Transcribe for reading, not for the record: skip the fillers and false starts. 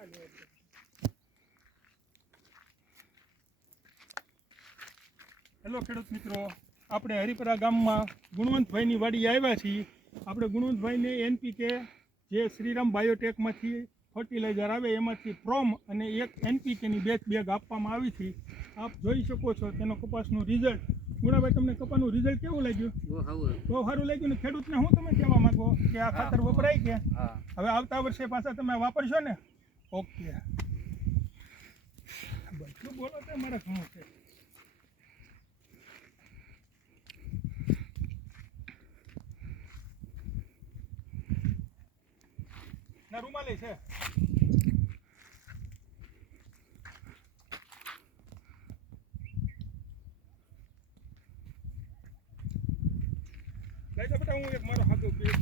Hello ખેડૂત મિત્રો, આપણે હરિપરા ગામમાં ગુણવંતભાઈની વાડી આવ્યા છીએ. આપણે ગુણવંતભાઈને એનપીકે જે શ્રીરામ બાયોટેકમાંથી ફર્ટિલાઇઝર આવે એમાંથી પ્રોમ અને એક એનપીકેની બેગ આપવામાં આવી છે. આપ જોઈ શકો છો તેનો કપાસનું રિઝલ્ટ. ગુણાભાઈ, તમને કપાસનું રિઝલ્ટ કેવું લાગ્યું? બહુ સારું લાગ્યું ને? ખેડૂતને શું તમે કહેવા માંગો કે આ ખાતર વપરાય કે હવે આવતા વર્ષે પાછા તમે વાપરશો ને? ઓકે, બધું બોલો તો મારે ઘણું છે. ના રૂમાલી છે. લઈ જાઓ બેટા, હું એક મારો હાથો બનાવી